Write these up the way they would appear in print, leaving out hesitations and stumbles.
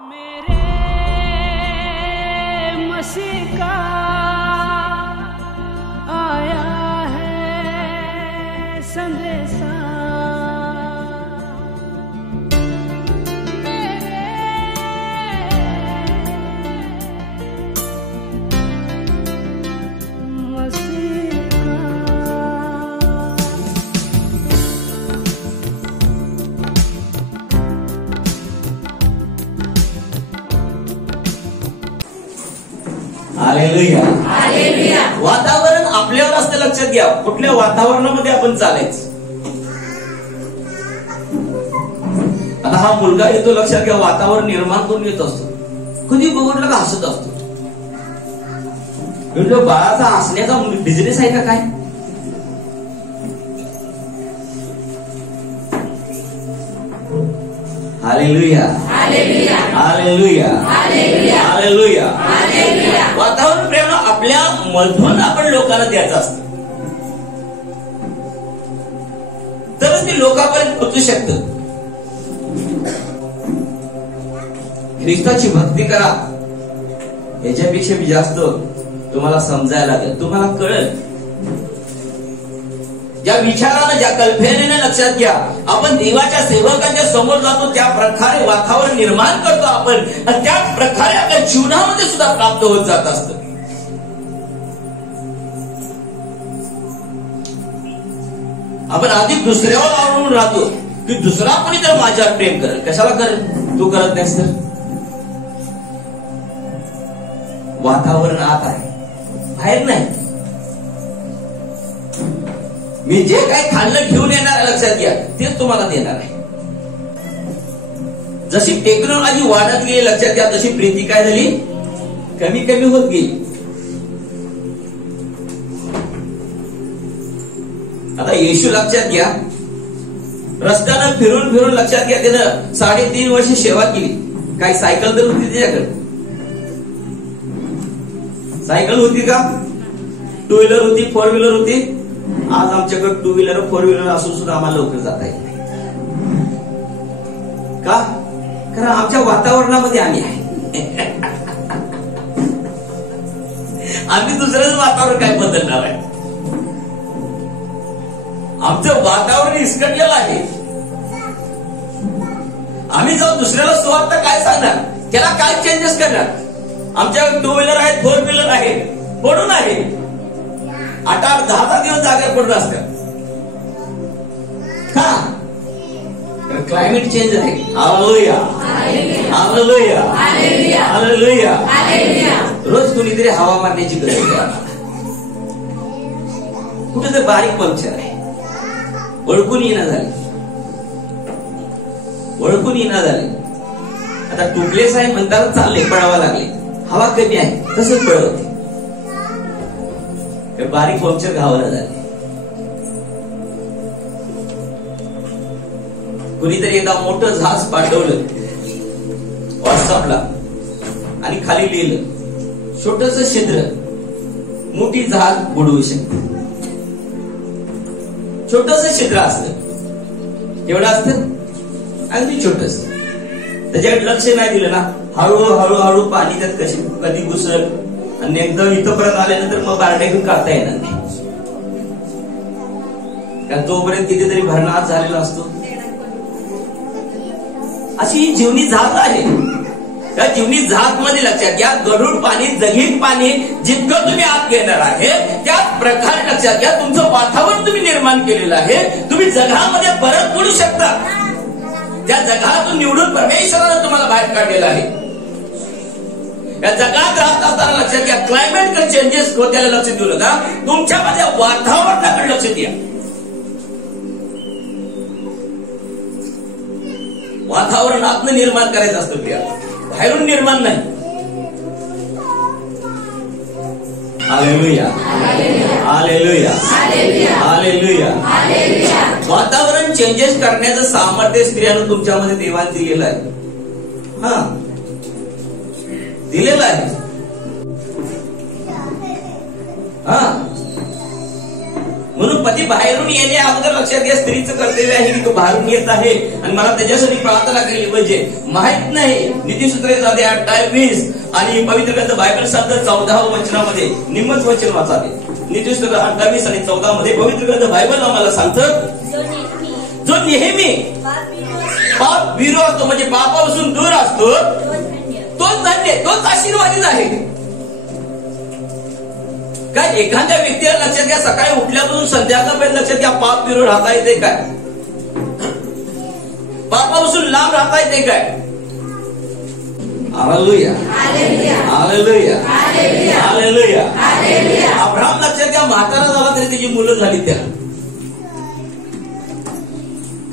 मेरे मसीह का आया है संदेशा, हालेलुया. वातावरण आपल्यावर असतं, लक्षात घ्या. कुठल्या वातावरणामध्ये आपण चालायचं. आता हा मुलगा येतो, लक्षात घ्या, वातावरण निर्माण करून येत असतो. कधी बघितलं का हसत असतो. म्हणजे बाळाचा हसण्याचा बिझनेस आहे का काय? हालेलुया. हालेलुया. हालेलुया. वातावरण प्रेरणा आपल्या मधून आपण लोकांना द्यायचं असतं, तरच ते लोकांपर्यंत पोहोचू शकतं. ख्रिस्ताची भक्ती करा, याच्यापेक्षा मी जास्त तुम्हाला समजायला लागेल, तुम्हाला कळेल. ज्या विचारानं, ज्या कल्पनेने, लक्षात घ्या, आपण देवाच्या सेवकांच्या समोर जातो, त्या प्रकारे वातावरण निर्माण करतो आपण, आणि त्याच प्रकारे आपल्या जीवनामध्ये सुद्धा प्राप्त होत जात असतं. आपण अधिक दुसऱ्यावर अवलंबून राहतो की दुसरा कोणी तर माझ्यावर प्रेम करेल. कशाला करेल? तू करत नाहीस तर. वातावरण आत आहे, बाहेर नाही. मी जे काही खाल्लं घेऊन येणार आहे, लक्षात घ्या, तेच तुम्हाला देणार आहे. जशी टेक्नॉलॉजी वाढत गेली, लक्षात घ्या, तशी प्रीती काय झाली? कमी कमी होत गेली. आता येशू, लक्षात घ्या, रस्त्यानं फिरून फिरून, लक्षात घ्या, त्यानं 3.5 वर्ष सेवा केली. काही सायकल तर होती त्याच्याकडे? सायकल होती का? 2 व्हीलर होती, 4 व्हीलर होती? आज आमच्याकडे 2 व्हीलर 4 व्हीलर असून सुद्धा आम्हाला लवकर जाता येत नाही. का? कारण आमच्या वातावरणामध्ये आम्ही आहे. आम्ही दुसरंच वातावरण काय बदलणार आहे? आमचं वातावरण इसकटलेलं आहे. आम्ही जाऊन दुसऱ्याला सुवार्थ काय सांगणार? त्याला काय चेंजेस करणार? आमच्याकडे 2 व्हीलर आहेत, 4 व्हीलर आहे, पडून आहे, 8-8, 10 दिवस जागेवर पडून असतात. का? क्लायमेट चेंज आहे. हालेलुया. हालेलुया. हालेलुया. रोज कुणीतरी हवा मारण्याची गरज आहे. कुठे तर बारीक पंक्चर आहे, ओळखून येणं झाले, ओळखून येणं झाले. आता टुकलेस आहे म्हणताना चालले, पळावा लागले, हवा कमी आहे, तसंच पळवते. बारीक पंक्चर घावायला झाले. कुणीतरी एकदा मोठं जहाज पाठवलं व्हॉट्सअपला आणि खाली लिहिलं, छोटस छिद्र मोठी जहाज बुडवू शकते. छोटस छिद्र असतं, केवढं असतं? अगदी छोटस. त्याच्याकडे लक्ष नाही दिलं ना, हळूहळू हळूहळू पाणी त्यात कधी घुसळ, आणि एकदम इथंपर्यंत आल्यानंतर मग बारड्या घेऊन काढता येणार नाही. कारण तोपर्यंत कितीतरी भरणात झालेला असतो. अशी ही जीवनी जहाज आहे. त्या जीवनी जहाज मध्ये, लक्षात घ्या, गढूळ पाणी, जगीर पाणी जितकं तुम्ही आत घेणार आहे, त्याच प्रकारे, लक्षात घ्या, तुमचं वातावरण तुम्ही निर्माण केलेलं आहे. तुम्ही जगामध्ये परत पडू शकता. त्या जगातून निवडून परमेश्वरानं तुम्हाला बाहेर काढलेलं आहे. या जगात राहत असताना, लक्षात घ्या, क्लायमेट चेंजेस होत्याला लक्ष देऊ नका. तुमच्यामध्ये वातावरणाकडे लक्ष द्या. वातावरण आतनं निर्माण करायचं असतं, प्रिया, बाहेरून निर्माण नाही. हालेलुया. हालेलुया. हालेलुया. वातावरण चेंजेस करण्याचं सामर्थ्य स्त्रियानं तुमच्यामध्ये देवाने दिलेलं आहे. हा, दिलेलं आहे. हा, म्हणून पती बाहेरून येणे अगोदर लक्षात घ्या, स्त्रीचं कर्तव्य आहे की तो बाहेरून येत आहे आणि मला त्याच्यासाठी प्रार्थना केली पाहिजे. माहित नाही नीतिसूत्रे 28:20 आणि पवित्र ग्रंथ बायबल शब्द 14व्या वचनामध्ये निम्मच वचन वाचावे. नीतिसूत्र 28 आणि 14 मध्ये पवित्र ग्रंथ बायबल आम्हाला सांगतं, जो नेहमी पाप विरो असतो म्हणजे पापापासून दूर असतो तोच धन्य, तोच आशीर्वादित आहे. काय एखाद्या व्यक्तीला लक्षात घ्या, सकाळी उठल्यापासून संध्याकाळपर्यंत लक्षात घ्या, पाप विरो राहता येते काय? पापापासून लांब राहता येते काय? Hallelujah, hallelujah, hallelujah. अब्राहम लक्षात घ्या, म्हातारा झाला तरी त्याची मुलं झाली त्याला.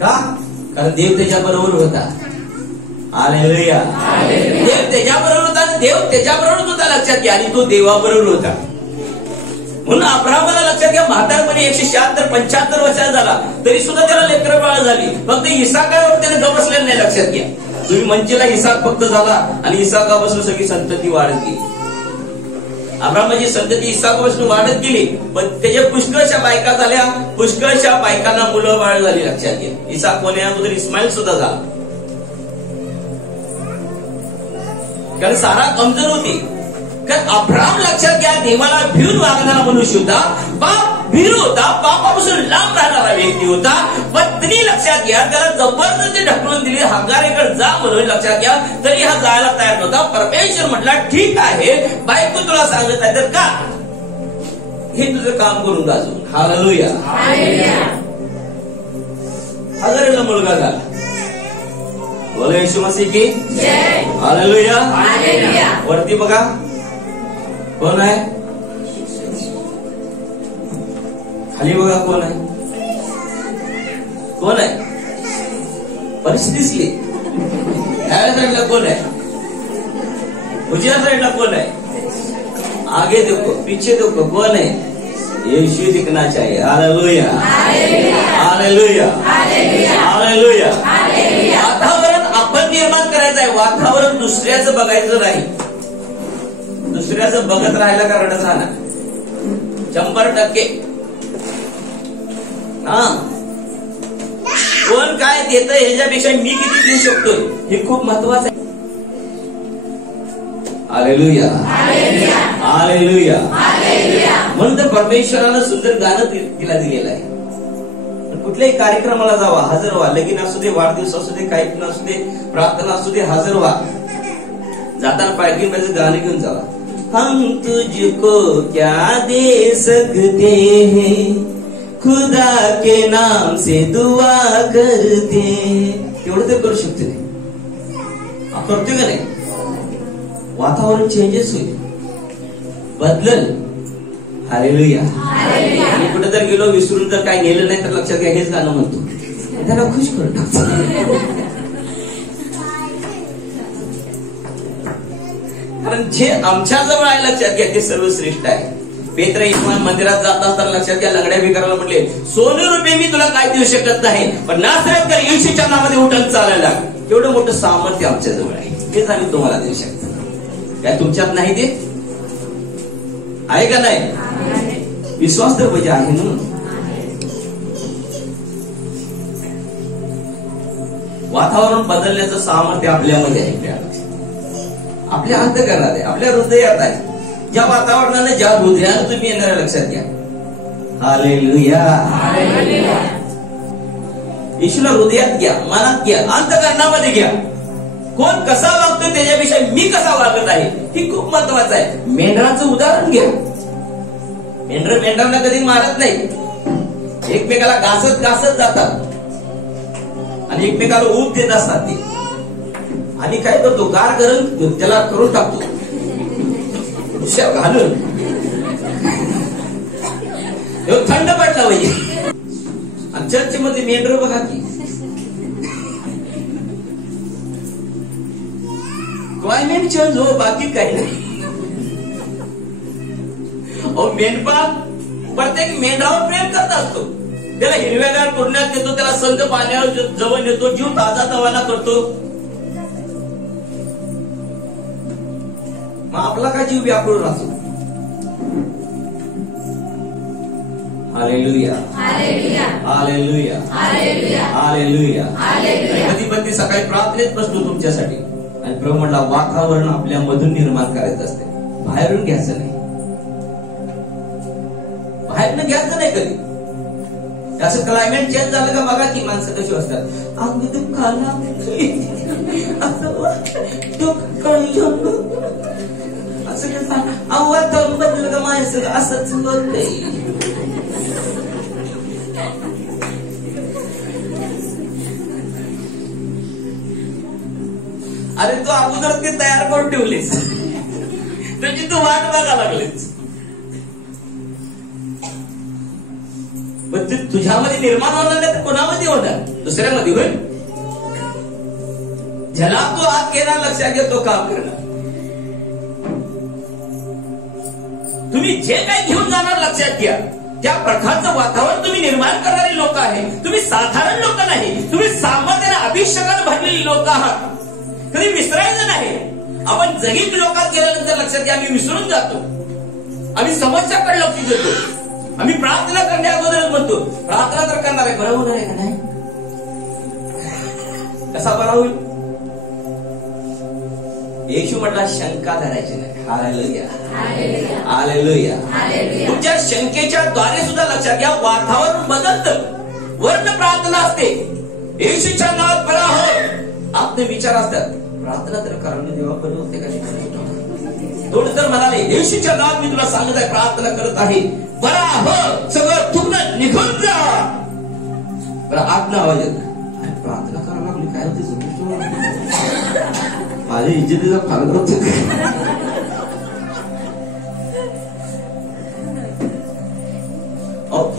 का? कारण देव त्याच्या बरोबर होता. हालेलुया. देव त्याच्या बरोबर होता, देव त्याच्या बरोबर होता लक्षात घ्या, आणि तो देवाबरोबर होता. म्हणून अब्राहमाला लक्षात घ्या, म्हातारपणी 176-75 वर्षाचा झाला तरी सुद्धा त्याला लेकरं बाळ झाली. फक्त इसाकावर त्याने गबसलेलं नाही. लक्षात घ्या, तुम्ही मंचीला इसाक फक्त झाला आणि इसाकापासून सगळी संतती वाढत गेली. अब्राहमाची संतती इसाकापासून वाढत गेली, पण त्याच्या पुष्कळशा बायका झाल्या, पुष्कळशा बायकांना मुलं बाळ झाली. लक्षात घ्या, इसाक होण्याअगोदर इस्माईल सुद्धा झाला. कारण सारा कमजोर होती. कारण अब्राहम लक्षात घ्या, देवाला भिवून वागणारा मनुष्य होता, पाप भीरू होता, पापापासून लांब राहणारा व्यक्ती होता. पत्नी लक्षात घ्या, त्याला जबरदस्ती ढकलून दिली, हंगारेकडे जा म्हणून. लक्षात घ्या, तरी हा जायला तयार नव्हता. परमेश्वर म्हटला, ठीक आहे बायको तुला सांगत आहे तर का, हे तुझं काम करून गाजू. हालेलुया. हजारेला मुलगा झाला. बोला येशू मसीह की जय. हालेलुया. वरती बघा कोण आहे, खाली बघा कोण आहे, कोण आहे, परिस्थिती दिसली. डाव्या साईडला कोण आहे, उजव्या साईडला कोण आहे, आगे देखो पीछे देखो कोण आहे, यीशु दिखना चाहिए. Hallelujah, hallelujah, hallelujah. वातावरण आपण निर्माण करायचं आहे, वातावरण दुसऱ्याचं बघायचं नाही. दुसऱ्याचं बघत राहायला का रडत राहणार? 100%. हा, कोण काय देत ह्याच्यापेक्षा मी किती देऊ शकतो हे खूप महत्वाचं आहे. Hallelujah, hallelujah. म्हणून तर परमेश्वरानं सुंदर गाणं तिला दिलेलं आहे. कुठल्याही कार्यक्रमाला जावा, हजर व्हा. लगीन असू दे, वाढदिवस असू दे, काही पण असू दे, प्रार्थना असू दे, हजर व्हा. जाताना पायकीमध्ये गाणं घेऊन जावा. हम तुझको क्या दे सकते हैं, खुदा के नाम से दुआ करते. तेवढं ते करू शकते. करतोय का नाही? वातावरण चेंजेस होईल, बदलल. हालेलुया. आणि कुठे जर गेलो विसरून जर काय गेलं नाही तर लक्षात घ्या, हेच गाणं म्हणतो, त्याला खुश करून टाकतो. कारण जे आमच्या जवळ आहे लक्षात घ्या, ते सर्वश्रेष्ठ आहे. पेत्र इस्मान मंदिरात जात असताना लक्षात घ्या, लंगड्या भिकाराला म्हटले, सोने रुपये मी तुला काय देऊ शकत नाही, पण नासरत येशूच्या नावामध्ये उठून चालायला. एवढं मोठं सामर्थ्य आमच्या जवळ आहे, हेच आम्ही तुम्हाला देऊ शकतो. काय तुमच्यात नाही ते आहे का नाही? विश्वास तर पाहिजे आहे ना. वातावरण बदलण्याचं सामर्थ्य आपल्यामध्ये आहे, आपल्या अंतःकरणात आहे, आपल्या हृदयात आहे. ज्या वातावरणाने, ज्या हृदयाने तुम्ही येणाऱ्या लक्षात घ्या. हालेलुया. येशूला हृदयात घ्या, मनात घ्या, अंतःकरणामध्ये घ्या. कोण कसा वागतो त्याच्यापेक्षा मी कसा वागत आहे हे खूप महत्वाचं आहे. मेंढराचं उदाहरण घ्या. मेंढरांना कधी मारत नाही, एकमेकाला घासत घासत जातात आणि एकमेकाला ऊब देत असतात. ते आणि काय करतो, गार गरम त्याला करून टाकतो घालून, थंड पडला पाहिजे. आणि चर्चमध्ये मेंढर बघा की क्लायमेट चेंज हो, बाकी काही नाही. मेंढपाळ प्रत्येक मेंढरावर प्रेम करत असतो, त्याला हिरव्यागार करण्यात देतो, त्याला संत पाण्यावर जवळ नेतो, जीव ताजा तवाना करतो. मग आपला का जीव व्याकुळ राहतो? Hallelujah, hallelujah, hallelujah. कधी पण ती सकाळी प्रार्थनेत बसतो तुमच्यासाठी आणि प्रभू म्हणला वातावरण आपल्या मधून निर्माण करायचं असते, बाहेरून घ्यायचं नाही, बाहेरनं घ्यायचं नाही कधी. असं क्लायमेट चेंज झालं का बघा की माणसं कशी असतात, अंग दुखायला असं कसं वातावरण बदललं का माणसं असंच होत. अरे तू अगोदर ते तयार करून ठेवलीस, त्याची तू वाट बघा लागलीस. पण ते तुझ्यामध्ये निर्माण होणार नाही तर कोणामध्ये होणार? दुसऱ्यामध्ये होईल. ज्याला तू आत घेणार लक्षात घे तो काम करणार. तुम्ही जे काही घेऊन जाणार लक्षात घ्या, त्या प्रकारचं वातावरण तुम्ही निर्माण करणारी लोक आहे. तुम्ही साधारण लोक नाही, तुम्ही सामर्थ्याने अभिषेकाने भरलेली लोक आहात. कधी विसरायचं नाही. आपण जगीत लोकात गेल्यानंतर लक्षात घ्या आम्ही विसरून जातो. आम्ही समस्याकडे लक्ष देतो. आम्ही प्रार्थना करण्या अगोदरच म्हणतो प्रार्थना तर करणार आहे, बरं होणार आहे का नाही? कसा बरा होईल? येशू म्हटला शंका धरायची नाही. Hallelujah, hallelujah. तुमच्या शंकेच्या द्वारे सुद्धा लक्षात घ्या वातावरण बदलतं. वर्ण प्रार्थना असते, येशूच्या नावात बरा हो. आपले विचार असतात प्रार्थना तर करणं देवा बरे होते का? थोडं तर म्हणाले येशूच्या नावात मी तुला सांगत आहे प्रार्थना करत आहे, बरा हो, सगळं दुखणं निघून जा. बरं आत ना आवाज येत प्रार्थना करायला लागली काय होते? माझ्या इज्जतीचा फायदा होतो.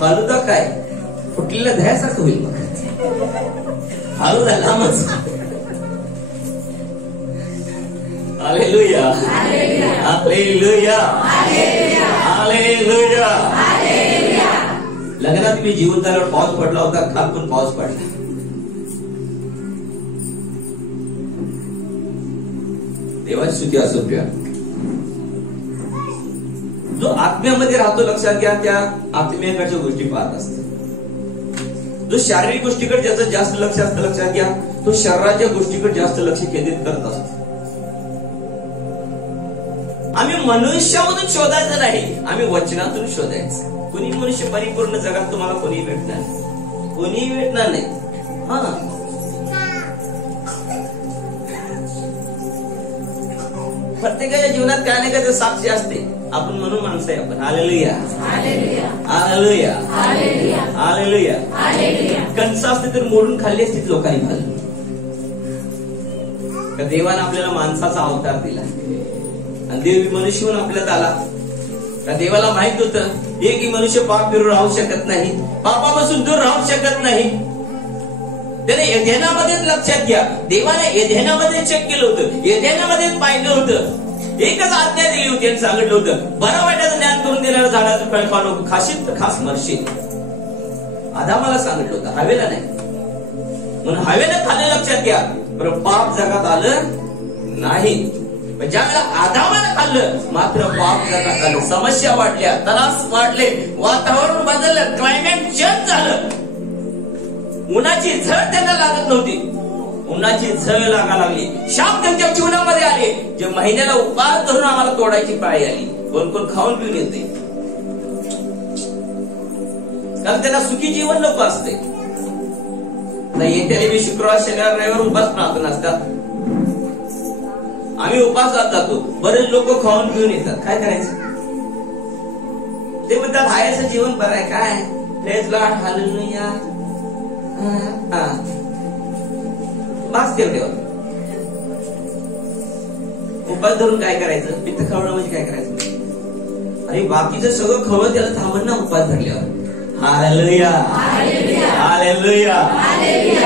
फालुदा काय फुटलेल्या दह्यासारखं होईल. मग फालुदा लांबच. Hallelujah, hallelujah, hallelujah. लग्नात मी जीवन झाल्यावर पाऊस पडला होता, खालून पाऊस पडला. देवाची स्तुती असो. जो आत्म्यामध्ये राहतो लक्षात घ्या त्या आत्म्याकडच्या गोष्टी पाहत असतो. जो शारीरिक गोष्टीकडे ज्याचं जास्त लक्ष असतं लक्षात घ्या तो शरीराच्या गोष्टीकडे जास्त लक्ष केंद्रित करत असतो. आम्ही मनुष्यामधून शोधायचं नाही, आम्ही वचनातून शोधायचं. कोणी मनुष्य परिपूर्ण जगात तुम्हाला कोणी भेटणार, कोणी भेटणार नाही. प्रत्येकाच्या जीवनात काय नाही काय साक्षी असते. आपण म्हणून माणसं आहे आपण. Hallelujah, hallelujah, hallelujah. कंस असते तर मोडून खाल्ली असती लोकांनी भाजून. देवानं आपल्याला माणसाचा अवतार दिला आणि देव मनुष्य होऊन आपल्यात आला. का देवाला माहित होतं एक ही मनुष्य पाप फिरून राहू शकत नाही, पापापासून दूर राहू शकत नाही. त्याने एधेनामध्येच लक्षात घ्या देवाने एधेनामध्ये चेक केलं होतं, एधेनामध्येच पाहिलं होतं. एकच आज्ञा दिली होती आणि सांगितलं होतं बरं वाईटाचं ज्ञान करून देणाऱ्या झाडाचं फळ खाऊ नको, खाशील तर खास मरशील. आदामाला सांगितलं होतं, हवेला नाही. म्हणून हवेनं खाल्लं लक्षात घ्या, बरं पाप जगात आलं नाही. ज्या वेळेला आदामानं खाल्लं मात्र पाप जगात आलं. समस्या वाढल्या, त्रास वाढले, वातावरण बदललं, क्लायमेट चेंज झालं. उन्हाची झळ त्यांना लागत नव्हती, उन्हाची झळ लागा लागली. शाप त्यांच्या जीवनामध्ये आले. जे महिन्याला उपास धरून आम्हाला तोडायची पाळी आली. कोण कोण खाऊन पिऊन येते, कारण त्यांना सुखी जीवन नको असते. येत्या मी शुक्रवार शनिवार रविवार उपास प्रार्थना असतात, आम्ही उपासात जातो. बरेच लोक खाऊन पिऊन येतात. काय करायचं? ते म्हणतात हायचं जीवन बरं आहे. काय प्रेज लॉर्ड, हालेलुया, बास तेवढे. उपास धरून काय करायचं? पित्त खवणं म्हणजे काय करायचं? अरे बाकीचं सगळं खवं त्याला थांबण ना उपास धरल्यावर. Hallelujah, hallelujah.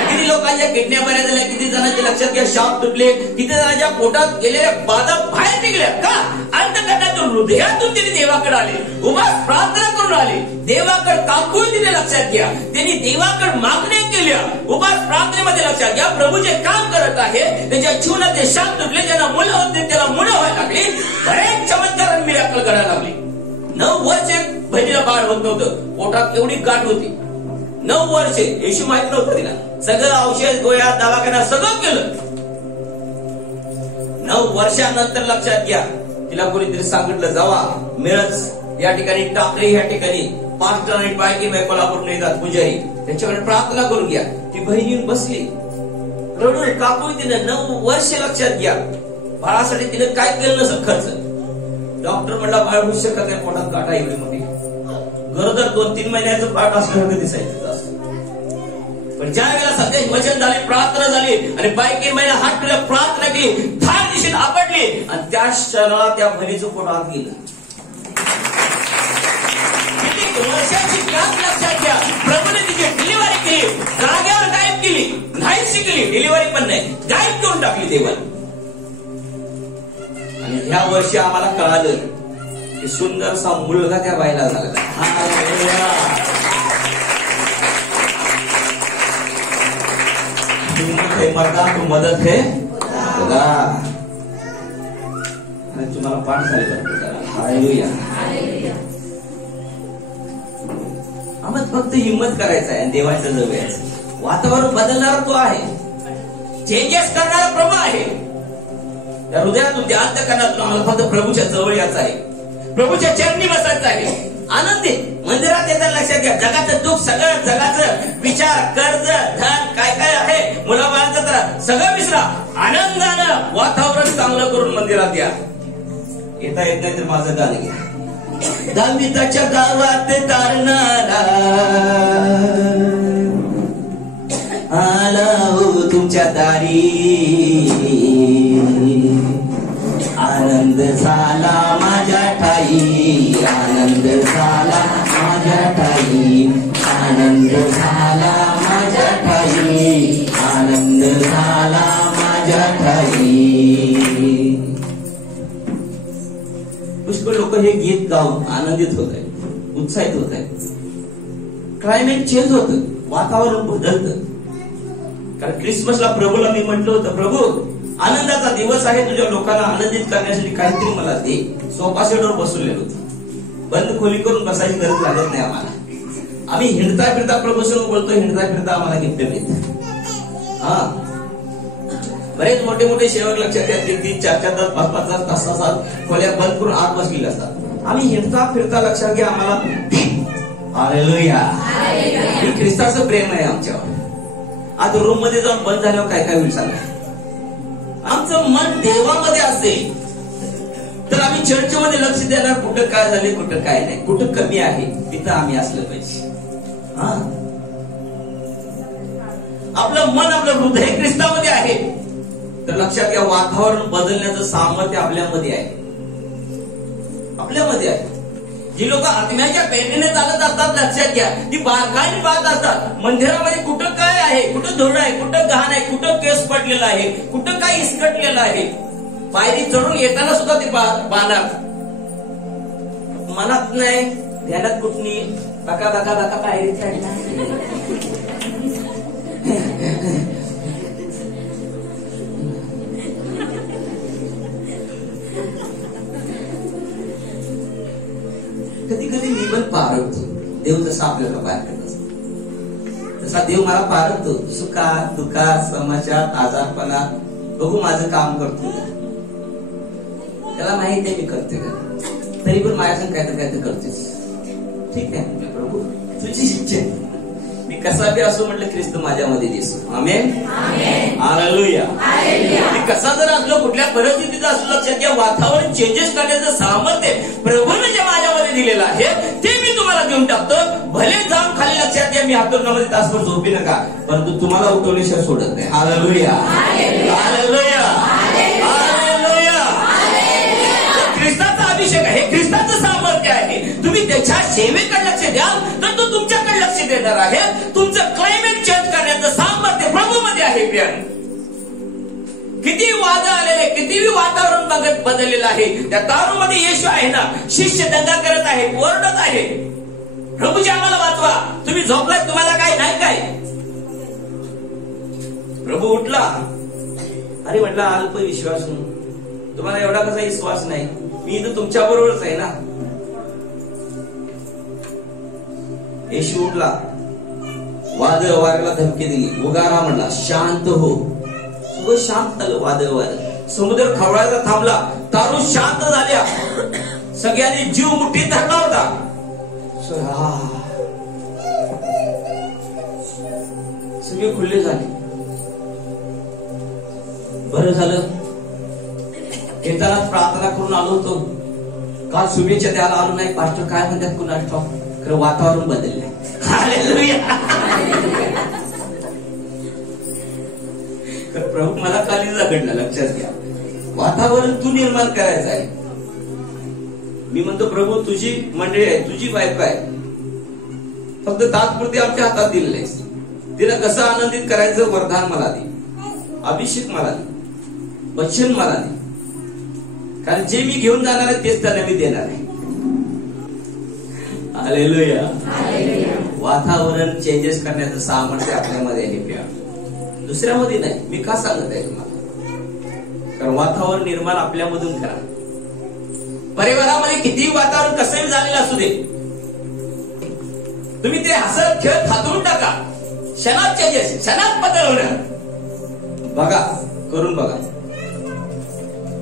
किती लोकांच्या किडन्या बऱ्या झाल्या, किती जणांच्या लक्षात घ्या शाप तुटले, किती जणांच्या पोटात गेलेल्या बाधा बाहेर निघल्या. का? अंतःकरणातून हृदयातून त्यांनी देवाकडे आले, उपास प्रार्थना करून आले, देवाकडे काकून तिने लक्षात घ्या त्यांनी देवाकडे मागण्या केल्या. उपास प्रार्थनेमध्ये लक्षात घ्या प्रभू जे काम करत आहे त्याच्या जीवनात ते शाप तुटले. ज्यांना मुलं होते त्याला मुलं व्हायला लागली. बरेच चमत्कार मिराकल करायला लागले. 9 वर्ष बहिणीला बाळ होत नव्हतं, पोटात एवढी गाठ होती. 9 वर्षे, येशू माहित नव्हतं तिला. सगळं औषध गोळ्या दवाखाना सगळं केलं. 9 वर्षानंतर लक्षात घ्या, तिला कोणीतरी सांगितलं जावा मिळच या ठिकाणी टाकळी, या ठिकाणी पास्टर आणि पायकी कोल्हापूर येतात पुजारी, त्याच्याकडे प्रार्थना करून घ्या. ती बहिणी बसली रडून कापून. तिने 9 वर्ष लक्षात घ्या बाळासाठी तिने काय केलं नसं खर्च. डॉक्टर म्हणला बाळ होऊ शकत नाही, पोटात गाठा एवढी मोठी. गरोदर 2-3 महिन्याचं पाठ असल्यासारखं दिसायचं. पण ज्या वेळेला सध्या वचन झाले, प्रार्थना झाली आणि बायकी महिना हात केला, प्रार्थना केली, धार दिशेत आपटली आणि त्या क्षणाला त्या बहिणीचं पोट आत गेलं. वर्षाची गॅप लक्षात घ्या. प्रभूने तिची डिलिव्हरी केली, जागेवर गायब केली, नाहीच केली, डिलिव्हरी पण नाही, गायब करून टाकली देवाने. आणि ह्या वर्षी आम्हाला कळालं की सुंदरसा मुलगा त्या बाईला झाला. हिम्मत है मर्दा तू मदत है खुदा. आणि तुम्हाला पाठ झाले बरं. हालेलुया. आम्हाला फक्त हिम्मत करायचं आहे, देवाच्या जवळ यायचं. वातावरण बदलणारा तो आहे, चेंजेस करणारा प्रभू आहे. त्या हृदयातून त्या अंतःकरणातून आम्हाला फक्त प्रभूच्या जवळ यायचं आहे, प्रभूच्या चरणी बसायचं आहे. आनंदी मंदिरात येताना लक्षात घ्या, जगाचं दुःख, सगळं जगाचं विचार, कर्ज, धन, काय काय आहे, मुलाबाळांचं तर सगळं विसरा. आनंदानं वातावरण चांगलं करून मंदिरात या. येता येत नाही तर माझं गाणं घ्या. दाविदाच्या गावात तारणारा आला हो तुमच्या दारी, आनंद झाला माझ्या ठाई, आनंद झाला माझ्या ठाई, आनंद झाला माझ्या ठाई, आनंद झाला माझ्या ठाई. पुष्कळ लोक हे गीत गाऊन आनंदित होत आहेत, उत्साहित होत आहेत. क्लायमेट चेंज होतं, वातावरण बदलतं. कारण क्रिसमसला प्रभूला मी म्हटलं होतं, प्रभू आनंदाचा दिवस आहे, तुझ्या लोकांना आनंदित करण्यासाठी काहीतरी मला दे. सोफा सेटवर बसवलेलो होतो, बंद खोली करून बसायची गरज लागत नाही आम्हाला. आम्ही हिंडता फिरता प्रभू समोर बोलतो, हिंडता फिरता आम्हाला गिफ्ट मिळतात. हा, बरेच मोठे मोठे सेवक लक्षात घ्या, 3-3, 4-4 तास, 5-5 तासात खोल्या बंद करून आत बसलेले असतात. आम्ही हिंडता फिरता लक्षात घ्या आम्हाला. हालेलुया. हे ख्रिस्ताचं प्रेम आहे आमच्यावर. आज रूम मध्ये जाऊन बंद झाल्यावर काय काय होईल सांगा. आमचं मन देवामध्ये असेल तर आम्ही चर्चमध्ये लक्ष देणार, कुठं काय झाले, कुठं काय नाही, कुठं कमी आहे, तिथं आम्ही असलं पाहिजे. हा, आपलं मन, आपलं हृदय ख्रिस्तामध्ये आहे तर लक्षात घ्या वातावरण बदलण्याचं सामर्थ्य आपल्यामध्ये आहे, आपल्यामध्ये आहे. जी लोक आत्म्याच्या पेरणीने चालत असतात लक्षात घ्या, ती बारकाईने पाहत असतात मंदिरामध्ये कुठं काय आहे, कुठं धोरण आहे, कुठं गहाण आहे, कुठं केस पडलेला आहे, कुठं काय इसकटलेलं आहे. पायरी चढून येताना सुद्धा ते पाहणार. मनात नाही, ध्यानात कुठली बका बका बका पायरी चढणार. कधी कधी मी पण पारखतो देव जसा आपल्याला पारखत असतो तसा देव मला पारखतो. सुखात, दुःखात, समाजात, आजारपणात बघू माझं काम करतो का, त्याला माहिती आहे मी करते का, तरी पण माझ्या संग काय तर करतेस. ठीक आहे प्रभू, तुझी इच्छा, मी कसा बी असो म्हटलं ख्रिस्त माझ्यामध्ये दिसतो. आमेन, हालेलुया. मी कसा जर असलो, कुठल्या परिस्थितीत असलो, लक्षात घ्या वातावरण चेंजेस करण्याचं सामर्थ्य प्रभूने जे माझ्यामध्ये दिलेलं आहे ते मी तुम्हाला देऊन टाकतो. भले जाऊन खाली लक्षात घ्या, मी हातून तासभर झोपी नका, परंतु तुम्हाला उठवल्याशिवाय सोडत नाही. Hallelujah, hallelujah, hallelujah. ख्रिस्ताचा अभिषेक आहे, ख्रिस्ताचं सामर्थ्य आहे. तुम्ही त्याच्या सेवेकडे लक्ष द्याल तर तो तुमच्याकडे लक्ष देणार आहे. तुमचं क्लायमेट चेंज करण्याचं सामर्थ्य प्रभूमध्ये आहे. किती वाद आलेले, किती वातावरण बदललेलं आहे. त्या दारूमध्ये येशू आहे ना, शिष्य दंगा करत आहे, ओरडत आहे, प्रभूजी आम्हाला वाचवा, तुम्ही झोपलात, तुम्हाला काय नाही काय. प्रभू उठला, अरे म्हटलं अल्प विश्वास, तुम्हाला एवढा कसा विश्वास नाही, मी तर तुमच्या बरोबरच आहे ना. येशू उठला, वादळ वाऱ्याला धमकी दिली, उगारा म्हणला, शांत हो. सगळं शांत झालं. वादळ वारं, समुद्र खवळायला थांबला, तारू शांत झाल्या. सगळ्यांनी जीव मुठीत धरला होता. सगळे खुल्ले झाले. बरं झालं, येताना प्रार्थना करून आलो होतो. काल शुभेच्छा द्यायला आलो नाही. पास्टर काय म्हणतात कुणास ठाऊक, खरं वातावरण बदललंय. हालेलुया. प्रभू मला कालीजा घडला. लक्षात घ्या, वातावरण तू निर्माण करायचं आहे. मी म्हणतो प्रभू तुझी मंडळी आहे, तुझी बायको आहे, फक्त तात्पुरती आमच्या हातात दिलेलं आहे. तिला कसं आनंदित करायचं वरदान मला दे, अभिषेक मला दे, वचन मला दे. कारण जे मी घेऊन जाणार आहे तेच त्यांना मी देणार आहे. हालेलुया. वातावरण चेंजेस करण्याचं सामर्थ्य आपल्यामध्ये आहे प्रिय, दुसऱ्यामध्ये नाही. मी का सांगत आहे तुम्हाला, कारण वातावरण निर्माण आपल्यामधून करा. परिवारामध्ये कितीही वातावरण कसंही झालेलं असू दे, तुम्ही ते हसत खेळत हातरून टाका. क्षणात चेंजेस, क्षणात बदल होणार. बघा, करून बघा.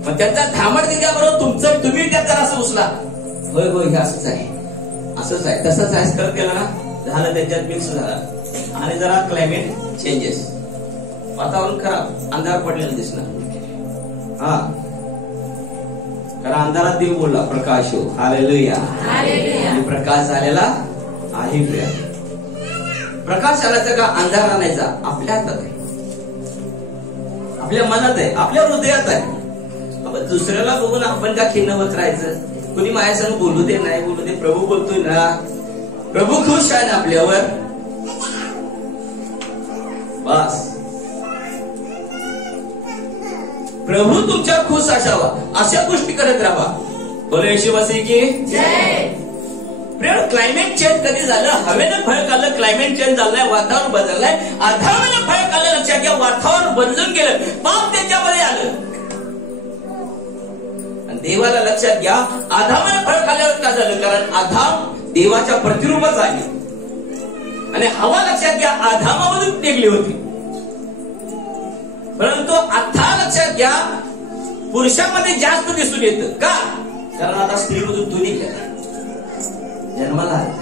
पण त्यांचा थांबट दिल्याबरोबर तुम्ही त्याचा असं उचला, होय होय हे असंच आहे, असंच आहे, तसंच आहे करत केलं ना, झालं त्याच्यात मिक्स झाला. आणि जरा क्लायमेट चेंजेस, वातावरण खराब, अंधार पडलेला दिसणार. हा, कारण अंधारात देव बोलला प्रकाश हो. हालेलुया. आणि प्रकाश झालेला आहे प्रिय. प्रकाश आणायचा का अंधार आणायचा आपल्या हातात आहे, आपल्या मनात आहे, आपल्या हृदयात आहे. दुसऱ्याला बघून आपण का खिन्न होत राहायचं. कुणी माझ्या संग बोलू दे नाही बोलू दे, प्रभू बोलतोय ना, प्रभू खुश आहे ना आपल्यावर. बस प्रभू तुमच्या खुश असावा अशा गोष्टी करत राहा. बोलो येशू मसीह की जय. क्लायमेट चेंज कधी झालं, हवेनं फरक आलं, क्लायमेट चेंज झालंय, वातावरण बदललंय. आधामानं फरक आलं, लक्षात घ्या, वातावरण बदलून गेलं, पाप त्याच्यामध्ये आलं. देवाला लक्षात घ्या, आधामानं फरक आल्यावर काय झालं, कारण आधाम देवाच्या प्रतिरूपच आहे. आणि हवा लक्षात घ्या आधामामधून निघली होती. परंतु आता लक्षात घ्या पुरुषामध्ये जास्त दिसून येतं. का? कारण आता स्त्रीमधून तो निघाला, जन्माला आला.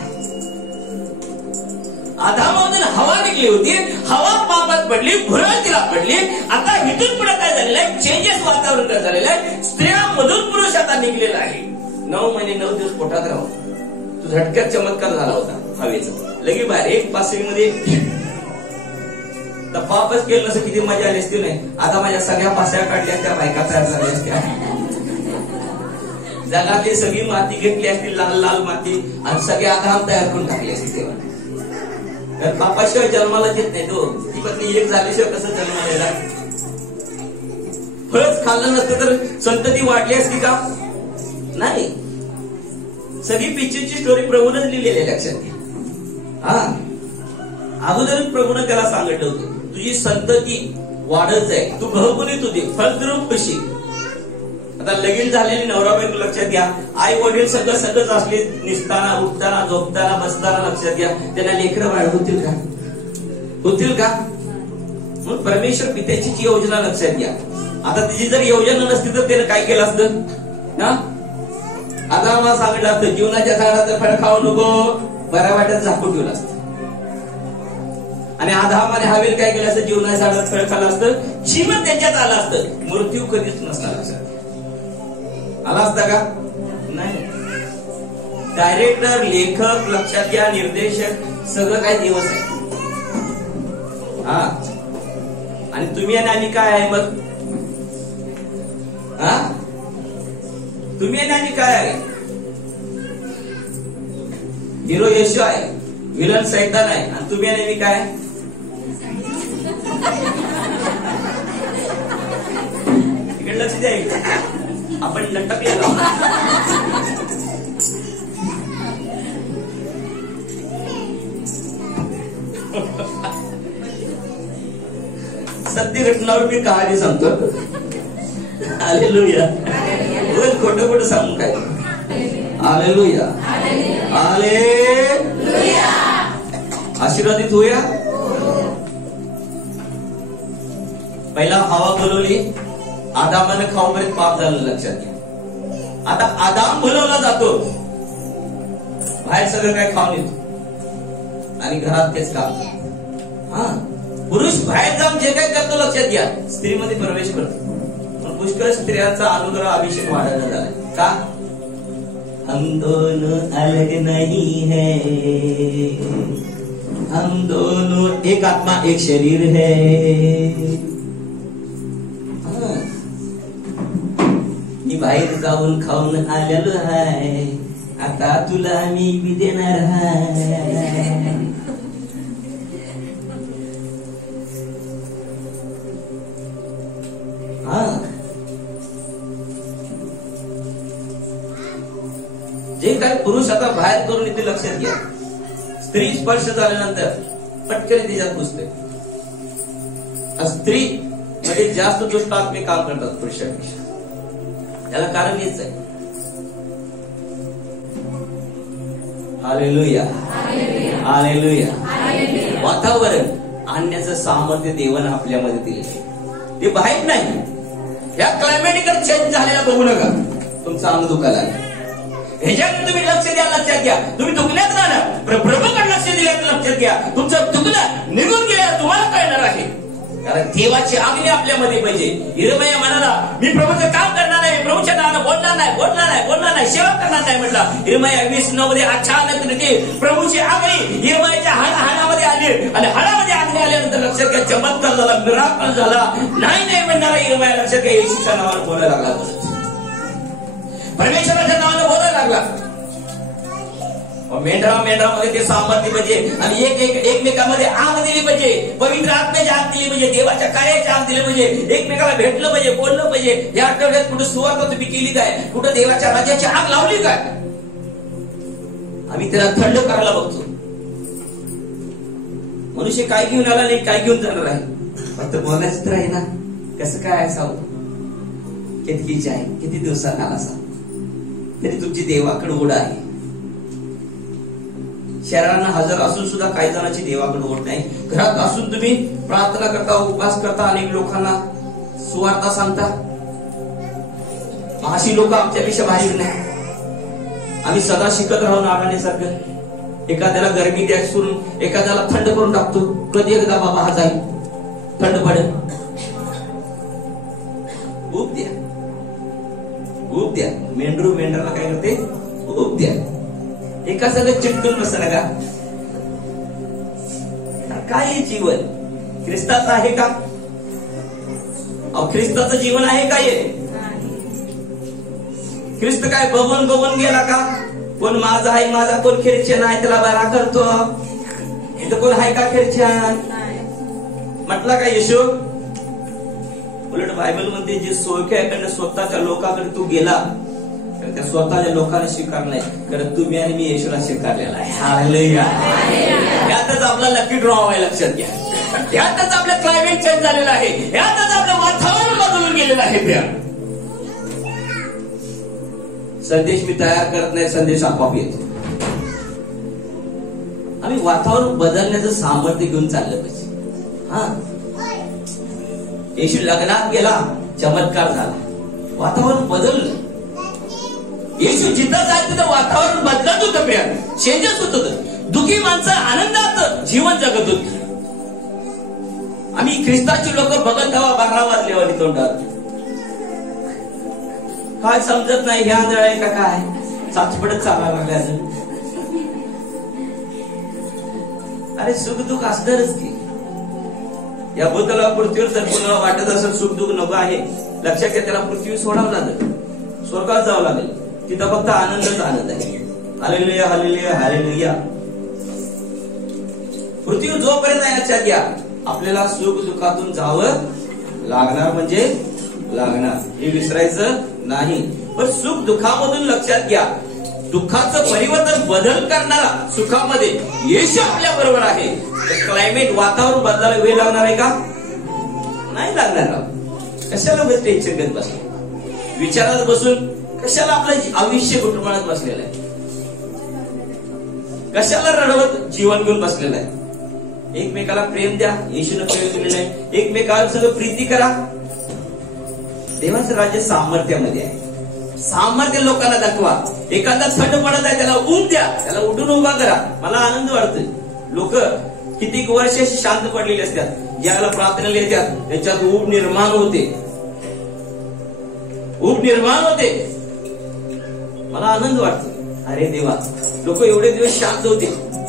आधामामधून हवा निघली होती, हवा पापात पडली, भुरळ तिला पडली. आता इथून पुढे काय झालेलं आहे, चेंजेस वातावरण काय झालेलं आहे, स्त्रियांमधून पुरुष आता निघलेला आहे. 9 महिने 9 दिवस पोटात राहून तो झटक्यात चमत्कार झाला होता हवेचा. लगे बाहेर एक पासळीमध्ये तर पापच केलं नसं किती मजा आली असती नाही. आता माझ्या सगळ्या पास्या काढल्या त्या बायका तयार झाल्या असत्या. जगातली सगळी माती घेतली असती, लाल लाल माती, आणि सगळे आधाम तयार करून टाकले असते. तेव्हा तर पापाशिवाय जन्माला येत नाही तो. ती पत्नी एक झाल्याशिवाय कसं जन्माला येणार. फळच खाल्लं नसतं तर संतती वाढली असती का? नाही. सगळी पिक्चरची स्टोरी प्रभूनच लिहिलेली आहे, लक्षात घ्या. हा, अगोदरच प्रभूने त्याला सांगितलं होतं, तुझी संतती वाढत जाईल, तू बहुगुणित होती, फलद्रूप होशील. आता लगीन झालेली नवरा बायको लक्षात घ्या, आई वडील सगळं सगळंच असले, निसताना उठताना झोपताना बसताना लक्षात घ्या, त्यांना लेकरं बाळ होतील का? होतील का? म्हणून परमेश्वर पित्याची योजना लक्षात घ्या. आता तिची जर योजना नसती तर त्यानं काय केलं असतं ना? आता मला सांगितलं असतं जीवनाच्या झाडाचं फळ खाऊ नको, बऱ्या वाट्यात झाकून ठेवलं असतं. आणि आधामाने हवेल काय केलं असतं, जीवनाच्या झाडात फळ खाल्लं असतं, जीवन त्याच्यात आलं असतं, मृत्यू कधीच नसता. लक्षात आला असता का? नाही. डायरेक्टर, लेखक, लक्षात घ्या, निर्देशक, सगळं काही दिवस आहे. हा, आणि तुम्ही आणि आम्ही काय आहे मग? हा, तुम्ही आणि आम्ही काय आहे? हिरो येशू आहे, विलन सैतान आहे, आणि तुम्ही आणि आम्ही काय? इकडे लक्ष द्या, आपण लटकलेलो. सत्य घटनावर मी कहाणी सांगतो. हालेलुया. खोटं खोटं सांगू काय? हालेलुया. हालेलुया. आशीर्वादित होऊया. पहिला हवा बोलवली, आदामानं खाऊपर्यंत पाप झालं, लक्षात घ्या. आता आदाम बोलवला जातो, बाहेर सगळं काय खाऊन येतो आणि घरात तेच काम. पुरुष बाहेर जाऊन जे काय करतो, लक्षात घ्या, स्त्रीमध्ये प्रवेश करतो. पण पुष्कळ स्त्रियांचा अनुग्रह अभिषेक वाढायला झालाय. का? हम दोनों अलग नहीं है, हम दोनों एक आत्मा एक शरीर है. मी बाहेर जाऊन खाऊन आलेलो आहे, आता तुला मी बी देणार आहे. जे काही पुरुष आता बाहेर करून येते, लक्षात घ्या, स्त्री स्पर्श झाल्यानंतर पटकन तिच्यात घुसते. स्त्री मध्ये जास्त दुष्ट आत्मे काम करतात पुरुषापेक्षा. त्याला कारण हेच आहे. Hallelujah, hallelujah. वातावरण आणण्याचं सामर्थ्य देवानं आपल्यामध्ये दिले, ते बाहेर नाही. या क्लायमेटिकल चेंज झालेला बघू नका, तुमचा अंग दुखायला. ह्याच्याकडे तुम्ही लक्ष द्या, लक्षात घ्या. तुम्ही दुखण्यात राहणार, प्रभूकडे लक्ष दिल्याचं लक्षात घ्या. तुमचं दुखणं निघून गेल्यावर तुम्हाला कळणार आहे, कारण देवाची आज्ञा आपल्यामध्ये पाहिजे. यिर्मया म्हणाला, मी प्रभूचं काम करणार नाही, प्रभूच्या नावानं बोलणार नाही, सेवा करणार नाही म्हटला. यिर्मया 20:9 मध्ये अचानक रीती प्रभूची आज्ञा यिर्मयाच्या हाडामध्ये आली आणि हाडामध्ये आज्ञा आल्यानंतर लक्षात घ्या, चमत्कार झाला, मिराकल झाला. नाही म्हणणारा यिर्मया, लक्षात घ्या, येशूच्या नावानं बोलायला लागला, परमेश्वराच्या नावानं बोलायला लागला. मेंढरामध्ये ते सामर्थ्य पाहिजे आणि एकमेकांमध्ये आग दिली पाहिजे, पवित्र आत्म्याची आग दिली पाहिजे, देवाच्या कार्याची आग दिली पाहिजे, एकमेकाला भेटलं पाहिजे, बोललं पाहिजे. या आठवड्यात कुठं सुवार्ता तुम्ही केली काय? कुठं देवाच्या राज्याची आग लावली काय? आम्ही त्याला थंड करायला बघतो. मनुष्य काय घेऊन आला नाही, काय घेऊन जाणार आहे, फक्त बोलायचं तर आहे ना. कसं काय आहे साऊ, कितकीची आहे, किती दिवसात आला साऊ, तरी तुमची देवाकडे ओढ आहे. शहरांना हजर असून सुद्धा काही जणांची देवाकडे ओढ नाही. घरात असून तुम्ही प्रार्थना करता, उपवास करता, अनेक लोकांना सुवार्ता सांगता. अशी लोक आमच्यापेक्षा बाहेर नाही. आम्ही सदा शिकत राहून नारायणासारखं. एखाद्याला गरमी द्या सोडून एखाद्याला थंड करून टाकतो. कधी एकदा बाबा हा जाईल, थंड पडेल, ऊब द्या, ऊब द्या. मेंढराला काय करते? ऊब द्या. एका सगळं चिटकून बस नका. काय जीवन ख्रिस्ताचं आहे का? ख्रिस्ताचं जीवन आहे का? ख्रिस्त काय बघून गेला का? कोण माझा आहे, माझा कोण ख्रिश्चन आहे त्याला बरा करतो, इथं कोण आहे का ख्रिश्चन म्हटला का येशू? उलट बायबल मध्ये जे सोयख्याकडे स्वतःच्या लोकांकडे तू गेला तर त्या स्वतःच्या लोकांना स्वीकारलं नाही, कारण तुम्ही आणि मी येशूला स्वीकारलेला आहे. हालेलुया. यातच आपला लकी ड्रॉ आहे, लक्षात घ्या. यातच आपलं क्लायमेट चेंज झालेलं आहे, यातच आपलं वातावरण बदलून गेलेलं आहे. संदेश मी तयार करत नाही, संदेश आपोआप येतो. आम्ही वातावरण बदलण्याचं सामर्थ्य घेऊन चाललं पाहिजे. येशू लग्नात गेला, चमत्कार झाला, वातावरण बदललं. येशू जिथं जायचं तिथं वातावरण बदलत होतं, प्रिया चेंजेस होत होतं. दुःखी माणसं आनंदात जीवन जगत होती. आम्ही ख्रिस्ताची लोक बघत हवा 12 वाजल्यावानी तोंडावर. काय समजत नाही, ह्या आंधळ आहे का काय, चाचपडत चालायला लागल्या. अरे सुख दुःख असणारच की. या भूतला पृथ्वीवर जर कोणाला वाटत असेल सुख दुःख नको आहे, लक्षात घ्या, त्याला पृथ्वी सोडावं लागेल, स्वर्गात जावं लागेल. तिथं फक्त आनंदच आनंद आहे. Hallelujah, hallelujah, hallelujah. पृथ्वी जोपर्यंत आहे, लक्षात घ्या, आपल्याला सुख दुःखातून जावं लागणार, म्हणजे लागणार, हे विसरायचं नाही. पण सुख दुःखामधून लक्षात घ्या, दुःखाचं परिवर्तन बदल करणारा सुखामध्ये येशू आपल्या बरोबर आहे. क्लायमेट वातावरण बदलायला वेळ लागणार आहे का? नाही लागणार. कशाला टेन्शन घेत बसलं, विचारात बसून कशाला आपलं आयुष्य कुटुंबात बसलेलं आहे, कशाला रडवत जीवन घेऊन बसलेलं आहे. एकमेकाला प्रेम द्या, येशूने प्रेम दिलेलं आहे. एकमेकाला सगळं प्रीती करा. देवाचं राज्य सामर्थ्यामध्ये आहे. सामर्थ्य लोकांना दाखवा. एखादा थंड पडत आहे त्याला ऊब द्या, त्याला उठून उभा करा. मला आनंद वाटतोय. लोक कितीक वर्ष शांत पडलेली असतात, ज्याला प्रार्थनेला येतात त्याच्यात ऊब निर्माण होते. ऊब निर्माण होते. मला आनंद वाटतो. अरे देवा, लोक एवढे दिवस शांत होते,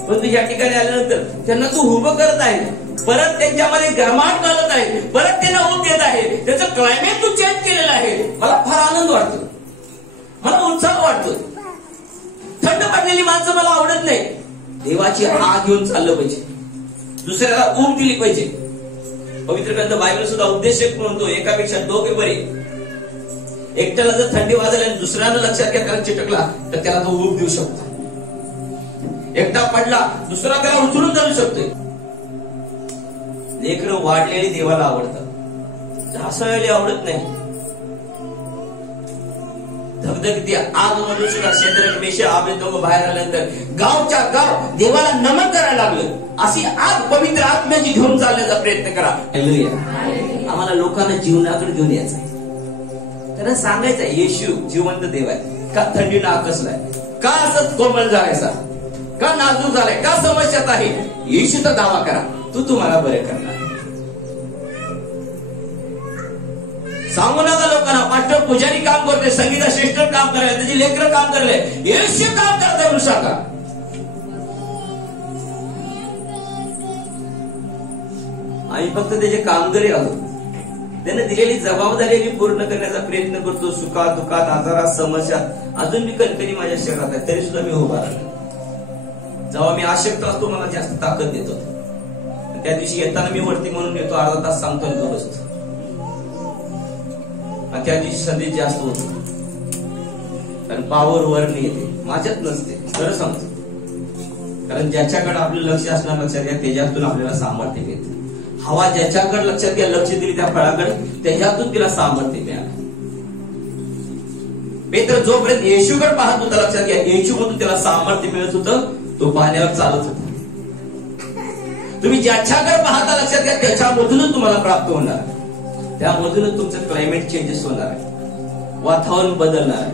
पण तू या ठिकाणी आल्यानंतर त्यांना तू उभं करत आहे, परत त्यांच्यामध्ये गरमाट घालत आहे, परत त्यांना ऊब देत आहे. त्याचं क्लायमेट तू चेंज केलेलं आहे. मला फार आनंद वाटतो. मला उत्साह वाटतो. थंड पडलेली माणसं मला आवडत नाही. देवाची हात घेऊन चाललं पाहिजे, दुसऱ्याला ऊब दिली पाहिजे. पवित्र ग्रंथ बायबल सुद्धा उद्देशक म्हणतो, एकापेक्षा दोघे बरे. एकट्याला जर थंडी वाजली आणि दुसऱ्याला लक्षात घ्या त्याला चिटकला तर त्याला तो ऊब देऊ शकतो. एकटा पडला दुसरा त्याला उचलून चालू शकतोय. लेकरं वाढलेली देवाला आवडतात, ढासळलेली आवडत नाही. धगधगती आग मधून सुद्धा शेद्रक मेशक अबेदnego बाहेर आल्यानंतर गावच्या गाव देवाला नमन करायला लागलं. अशी आग पवित्र आत्म्याची घेऊन चालण्याचा प्रयत्न करा. आम्हाला लोकांना जीवनाकडे घेऊन यायचं आहे. त्यांना सांगायचं येशू जिवंत देव आहे. का थंडीनं आकसलाय, का असं कोमल झालायचा, का नाजूक झालाय, का समस्यात आहे, येशूचा दावा करा, तू तुम्हाला बरे करणार. सांगू नका लोकांना पास्टर पुजारी काम करते, संगीता श्रेष्ठ काम करायला, त्याची लेकरं काम करले, येशू काम करते म्हणून सांगा. आम्ही फक्त त्याचे कामगारी आहोत. त्याने दिलेली जबाबदारी मी पूर्ण करण्याचा प्रयत्न करतो. सुखात दुःखात आजारात समस्यात अजून मी कणकणी माझ्या शरीरात आहे, तरी सुद्धा मी उभा राहिलो. जेव्हा मी अशक्त असतो मला जास्त ताकद देतो. त्या दिवशी येताना मी वरती म्हणून येतो, अर्धा तास सांगतो बसतो. त्या दिवशी संदेश जास्त होतो, कारण पावर वरणी येते, माझ्यात नसते. खरं सांगतो, कारण ज्याच्याकडे आपलं लक्ष असणार लक्षात घ्या, त्याच्यातून आपल्याला सामर्थ्य मिळते. हवा ज्याच्याकडे लक्षात घ्या लक्ष दिली त्या फळाकडे, त्याच्यातून तिला सामर्थ्य मिळालं. पेत्र जोपर्यंत येशूकडे पाहत होता लक्षात घ्या, येशूमधून त्याला सामर्थ्य मिळत होतं, तो पाण्यावर चालत होता. तुम्ही ज्याच्याकडे पाहता लक्षात घ्या त्याच्यामधूनच तुम्हाला प्राप्त होणार. त्यामधूनच तुमचं क्लायमेट चेंजेस होणार आहे, वातावरण बदलणार आहे.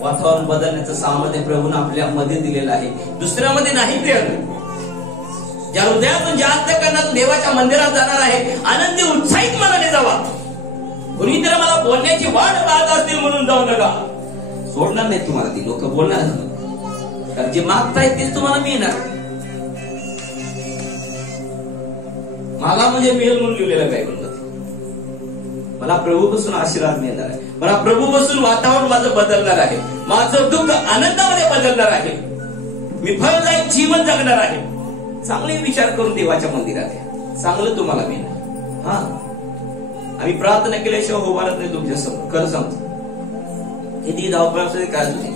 वातावरण बदलण्याचं सामर्थ्य प्रभूने आपल्या मध्ये दिलेलं आहे, दुसऱ्यामध्ये नाही मिळालं. ज्या हृदयातून ज्या अंतःकरणातून देवाच्या मंदिरात जाणार आहे, आनंदी उत्साहित मनाने जावा. कुणीतरी मला बोलण्याची वाट पाहत असतील म्हणून जाऊ नका. सोडणार नाही तुम्हाला, ती लोक बोलणार, कारण जे मागतायत तेच तुम्हाला मिळणार. मला म्हणजे मिळेल म्हणून लिहिलेलं काय म्हणतात, मला प्रभूपासून आशीर्वाद मिळणार आहे, मला प्रभूपासून वातावरण माझं बदलणार आहे, माझं दुःख आनंदामध्ये बदलणार आहे, मी फळदायक जीवन जगणार आहे. चांगले विचार करून देवाच्या मंदिरात या, चांगलं तुम्हाला मिळणार. हा, आम्ही प्रार्थना केल्याशिवाय उभारत नाही तुमच्या समोर. खरं सांगतो, किती धावपळ असते काय तुझी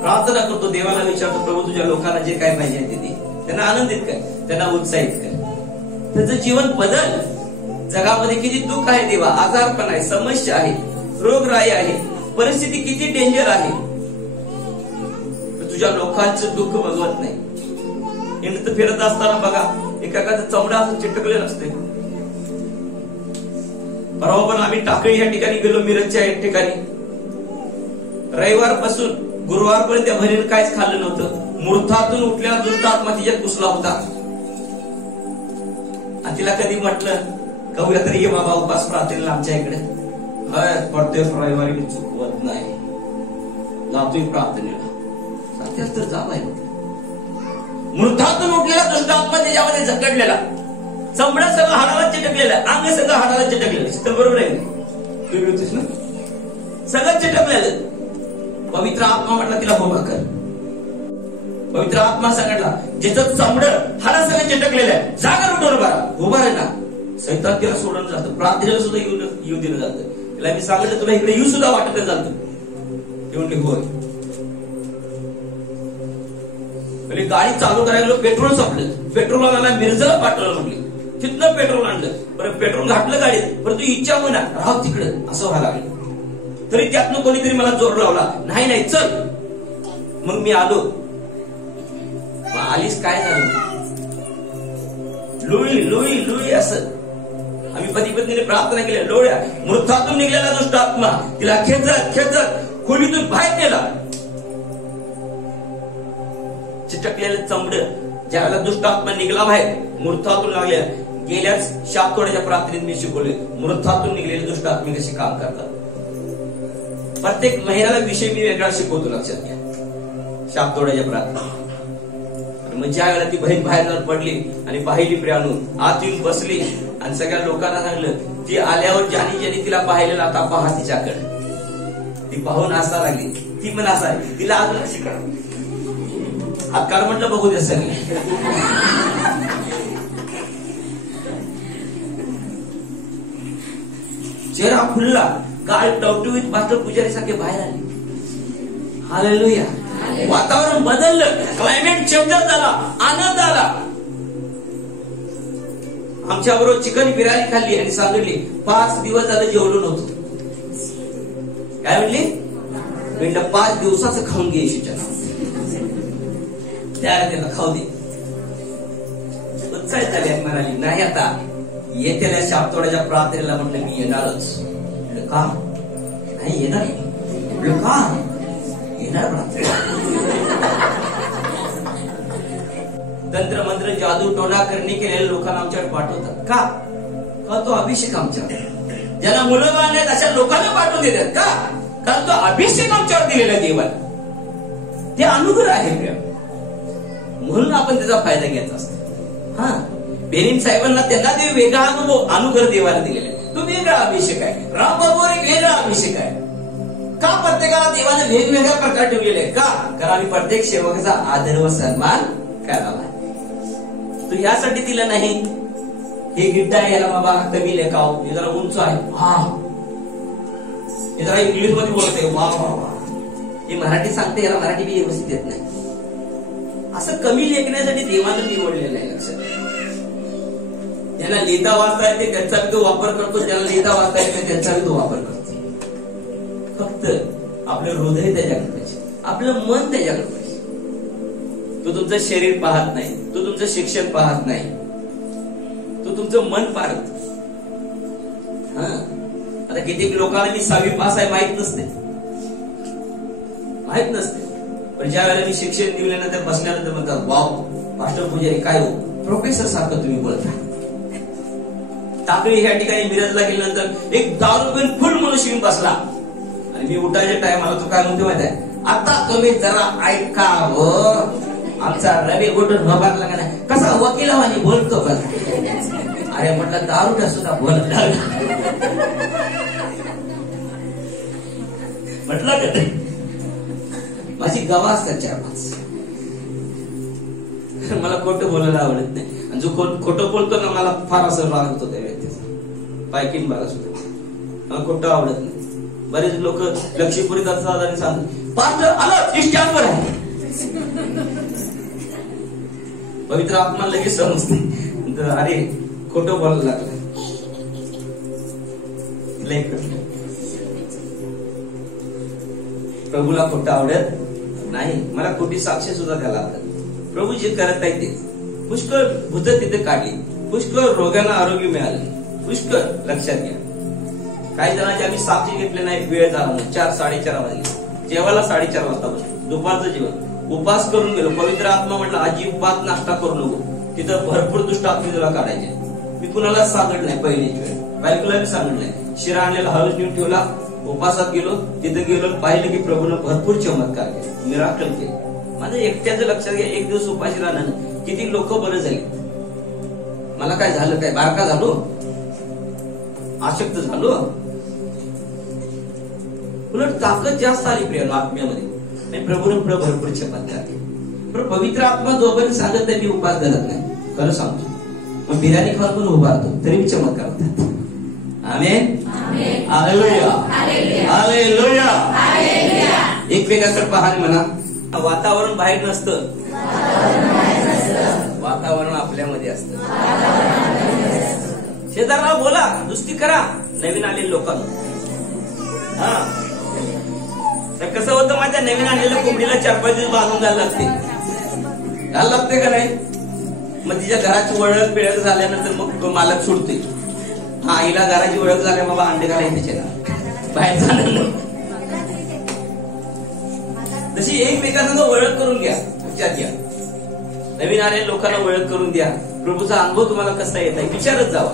प्रार्थना करतो, देवाला विचारतो, प्रभू तुझ्या लोकांना जे काय पाहिजे ते दे, त्यांना आनंदित कर, त्यांना उत्साहित कर, त्याचं जीवन बदल. जगामध्ये किती दुःख आहे देवा, आजारपण आहे, समस्या आहे, रोगराई आहे, परिस्थिती किती डेंजर आहे, तुझ्या लोकांचं दुःख बघवत नाही. इंत फिरत असताना बघा एखादा चमडा असं चिटकलेलं असते. परवा पण आम्ही टाकळी या ठिकाणी गेलो, मिरजच्या या ठिकाणी. रविवारपासून गुरुवारपर्यंत त्या बहिणीने काहीच खाल्लं नव्हतं. मूर्धातून उठलेला दुष्ट आत्मा तिच्यात घुसला होता. आणि तिला कधी म्हटलं कवया तरी ये बाबा उपास प्रार्थनेला आमच्या इकडे, प्रत्येक रविवारी मी चुकवत नाही, जातोय प्रार्थनेला. सत्याच तर जावाय. मृतातून उठलेला दुष्ट आत्मा त्याच्यामध्ये जकडलेला, चमडा सगळं हाडाला चिटकलेला, अंग सगळं हाडाला चिटकलेलं. बरोबर आहे तुम्ही होतीस ना, सगळं चिटकलेलं. पवित्र आत्मा म्हटला तिला उभा कर. पवित्र आत्मा सांगितला ज्याचं चमड हाडा सगळं चिटकलेलं आहे, जागा उठून उभा राहिला. सैतान तिला सोडून जातं, प्रार्थनेला सुद्धा येऊ दिलं जातं. तिला मी सांगितलं तुला इकडे येऊ सुद्धा वाटत जातं. ते म्हणले होय. गाडी चालू करायला पेट्रोल संपलं, पेट्रोलवाला मिरजला पाठवलं म्हटली, तिथनं पेट्रोल आणलं. बरं पेट्रोल घातलं गाडीत, परंतु इच्छा होईना, राह तिकडं असं व्हायला लागलं. तरी त्यातनं कोणीतरी मला जोर लावला, नाही नाही चल. मग मी आलो. आलीस काय झालं? लुई लुई लुई असं आम्ही पती पत्नीने प्रार्थना केली. लोळ्या मृतातून निघलेला दुष्ट आत्मा तिला खेचत खेचत खोलीतून बाहेर नेला. चिटकलेलं चमड ज्यावेळेला दुष्ट आत्मा निघला बाहेर मृतातून लागल्या. गेल्याच शापतोड्याच्या प्रार्थनेत मी शिकवले मृतातून निघलेले दुष्ट आत्मे कसे काम करतात. प्रत्येक महिन्याला विषय मी वेगळा शिकवतो, लक्षात घ्या. शापतोड्याच्या प्रार्थना. मग ज्या वेळेला ती बहीण बाहेर जाऊन पडली आणि पाहिली प्रियानू आत येऊन बसली आणि सगळ्या लोकांना सांगलं. ती आल्यावर ज्यानी ज्यानी तिला पाहिलेलं आता पहा तिच्याकडे. ती पाहून हसा लागली. ती पण हसा तिला आज लक्ष करा हात काढ म्हटलं बघू दे सगळे. चेहरा फुलला, गाळ टवटवीत मास्टर पुजारी सारखे बाहेर आले. हालेलुया. वातावरण बदललं, क्लायमेट चेंज झाला, आनंद आला. आमच्या बरोबर चिकन बिर्याणी खाल्ली आणि सांगितली 5 दिवस झालं जेवलो नव्हतो. काय म्हणली? म्हटलं 5 दिवसाचं खाऊन घे येशूच्या नावात. त्याला खाऊ दे. उत्साहित झाली म्हणाली नाही आता येत्या शापतोड्याच्या प्रार्थनेला म्हटलं मी येणारच. म्हटलं का? नाही येणार. म्हटलं का? येणार. तंत्र मंत्र जादू टोना करणे केलेल्या लोकांना आमच्याकडे पाठवतात. का? का तो अभिषेक आमच्यावर ज्याला मुलं बाळ नाहीत अशा लोकांना पाठवून देतात. का? कारण तो अभिषेक आमच्यावर दिलेला देवाला ते अनुग्रह आहे प्रिय. म्हणून आपण त्याचा फायदा घ्यायचा असतो. हा बेनिम साहेबांना त्यांना ते वेगळा अनुग्रह देवाला दिलेला आहे. तो वेगळा अभिषेक आहे. रामबाबूवर एक वेगळा अभिषेक आहे. का? प्रत्येकाला देवाने वेगवेगळ्या प्रकार ठेवलेले आहे. का? कारण आम्ही प्रत्येक सेवकाचा आदर व सन्मान करावा. तू यासाठी दिलं नाही हे गिड्ड आहे याला बाबा कमी लेखाव, हे जरा उंच आहे, हा हे जरा इंग्लिश मध्ये बोलते, वा वा वा, हे मराठी सांगते याला मराठी बी व्यवस्थित येत नाही, असं कमी लेखण्यासाठी देवानं निवडलेलं आहे. लक्षात. ज्याला लिहिता वाचता येते त्यांचा बी तो वापर करतो, ज्याला लिहिता वाचता येते त्यांचा बी तो वापर करतो. फक्त आपलं हृदय त्याच्याकडे पाहिजे, आपलं मन त्याच्याकडे पाहिजे. तो तुमचं शरीर पाहत नाही, तो तुमचं शिक्षण पाहत नाही, तो तुमचं मन पाहत. आता कित्येक लोकांना मी 6वी पास आहे माहित नसते, पण ज्या वेळेला मी शिक्षण दिल्यानंतर बसल्यानंतर म्हणतात वाव मास्टर पुजारी काय हो प्रोफेसर सारखं तुम्ही बोलता. टाकळी ह्या ठिकाणी मिरजला गेल्यानंतर एक दारू पिऊन फुल मनुष्य येऊन बसला आणि मी उठायच्या टायमाला तो काय म्हणतो माहिती आहे, आता तुम्ही जरा ऐका हो, आमचा रवी गोटून भरला का नाही कसा वकिलावानी बोलतो का. अरे म्हटलं दारूटा सुद्धा बोलत म्हटलं का माझी गवा असतात 4-5. मला खोटं बोलायला आवडत नाही, आणि जो खोटं बोलतो ना मला फार असं लागत होतं त्या व्यक्तीचा पायकीन बारा सुद्धा मला खोटं आवडत नाही. बरेच लोक लक्ष्मीपुरीत असतात आणि सांगतात पास्टर आलं स्टँडवर आहे, पवित्र आत्मा लगेच समजते अरे खोटं बोलायला लागलं. प्रभूला खोटं आवडत नाही, मला खोटी साक्ष सुद्धा द्यायला आवडत. प्रभू जे करत आहे ते पुष्कळ भूत तिथे काढली, पुष्कळ रोगांना आरोग्य मिळाले, पुष्कळ. लक्षात घ्या काही जणांचे आम्ही साक्षी घेतले नाही, वेळ झाला 4-4:30 वाजले, जेवायला 4:30 वाजता बसलो, दुपारचं जेवण उपास करून गेलो. पवित्र आत्मा म्हटलं अजिबात नाश्ता करू नको, तिथं भरपूर दुष्ट आत्मे तुला काढायचे. मी कुणालाच सांगितलं नाही, पहिलीच वेळ बायकोला मी सांगितलं नाही. शिरा आणलेला हळूच नेऊन ठेवला, उपासात गेलो, तिथे गेलो, पाहिलं की प्रभूनं भरपूर चमत्कार केले, मिराकल केले. माझं एकट्याचं लक्षात घ्या, एक दिवस उपाशी राहणं किती लोक बरं झाली. मला काय झालं, काय बारका झालो, आशक्त झालो, उलट ताकद जास्त आली प्रिय आत्म्यामध्ये, आणि प्रभूने भरपूर चमत्कार केले. पवित्र आत्मा जोपर्यंत सांगत नाही मी उपास धरत नाही, खरं सांगतो. मग बिर्याणी खाऊन पण उभारतो तरी मी चमत्कार होतात. आमेन, हालेलुया, हालेलुया. एकमेकांकडे पाहणे म्हणा. वातावरण बाहेर नसतं, वातावरण आपल्यामध्ये असतं. शेजारला बोला, दुस्ती करा नवीन आलेल्या लोकांना. हा कसं होतं माझ्या नवीन आलेल्या कोंबडीला 4-5 दिवस बांधून जायला लागते. घ्यायला लागते का नाही? मग तिच्या घराची ओळख पिळख झाल्यानंतर मग तो मालक सोडतोय. हा, हिला घराची ओळख झाल्या, बाबा अंडे घालायचे त्याच्याला बाहेर जाणार नाही. तशी एकमेकांना ओळख करून घ्या. लक्षात घ्या, नवीन आलेल्या लोकांना ओळख करून द्या. प्रभूचा अनुभव तुम्हाला कसा येत आहे विचारत जावा.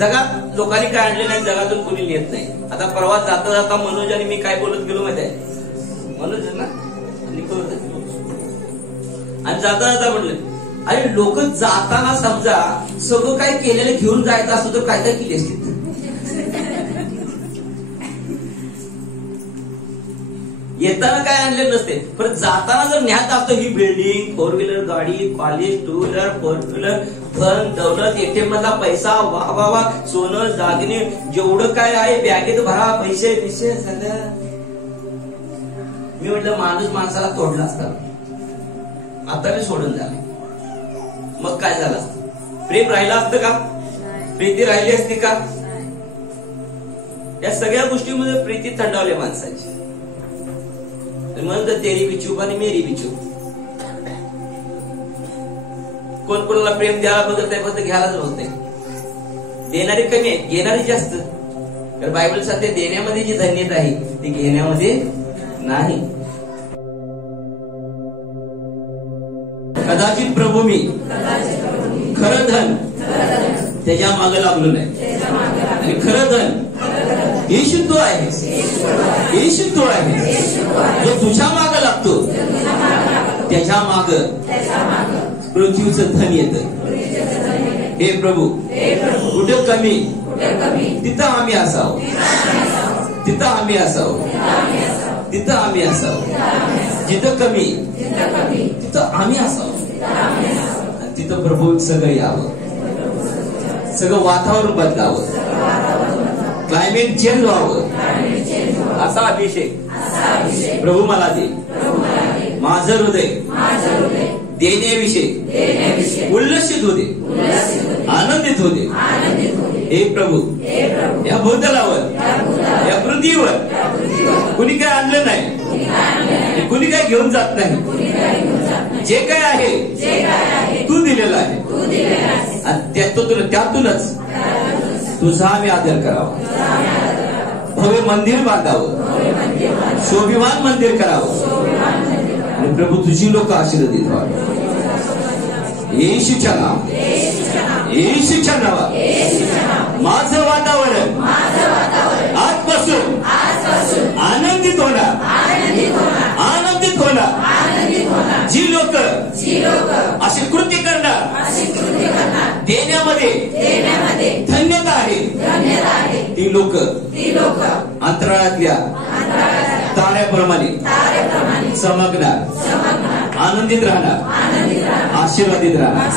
जगात लोकांनी काय आणले नाही, जगातून कोणी नेत नाही. आता परवा जाता जाता मनोज आणि मी काय बोलत गेलो माहिती आहे? मनोज ना आणि जाता जाता म्हणलं, अरे लोक जाताना समजा सगळं काय केलेलं घेऊन जायचं असतं तर काय काय केली असती. येताना काय आणले नसते, पण जाताना जर न्यायचं असतं ही बिल्डिंग, 4 व्हीलर गाडी, कॉलेज, 2 व्हीलर, 4 व्हीलर, धन दौलत, एटीएम मधला पैसा, वा वा वा, सोनं दागिने, जेवढं काय आहे बॅगेत भरा, पैसे पैसे सगळं. मी म्हटलं माणूस माणसाला तोडला असता, आता मी सोडून झाले. मग काय झालं असतं? प्रेम राहिलं असतं का? प्रीती राहिली असती का? या सगळ्या गोष्टीमध्ये प्रीती थंडावली माणसाची. म्हणतात तेरी भी चूप आणि मेरी भी चूप. कोण कोणाला प्रेम द्यायला बघत नाही, फक्त घ्यायलाच बघते. देणारे कमी आहे, घेणारे जास्त. तर बायबल सांगते देण्यामध्ये जी धन्यता आहे ती घेण्यामध्ये नाही. कदाचित प्रभू मी खरं धन त्याच्या मागे लागलो नाही, आणि खरं धन येशू तो आहे. येशू तो आहे जो तुझ्या मागे लागतो, त्याच्या माग पृथ्वीचं धन येतं. हे प्रभू, कुठं कमी तिथं आम्ही असावं, तिथं आम्ही असावं, तिथं आम्ही असावं. जिथं कमी तिथं आम्ही असावं, तिथं प्रभू सगळं यावं, सगळं वातावरण बदलावं, क्लायमेट चेंज व्हावं, असा अभिषेक प्रभू मला दे. माझं हृदय देण्याविषयी उल्लसित होते, आनंदित होते. हे प्रभू, या भूतलावर, या पृथ्वीवर कुणी काय आणलं नाही, कुणी काय घेऊन जात नाही. जे काय आहे तू दिलेलं आहे, आणि त्यातूनच तुझा आम्ही आदर करावा. भव्य मंदिर बांधावं, शोभिमान मंदिर करावं, आणि प्रभू तुझी लोक आशीर्वादित व्हावे. येशूच्या नाव, येशूच्या नावात माझं वातावरण आजपासून आनंदित होणार, आनंदित होणार. जी लोक अशी कृती करणार, देण्यामध्ये धन्यता आहे, ती लोक अंतराळातल्या ताऱ्याप्रमाणे चमकणार, आनंदित राहणार, आशीर्वादित राहणार.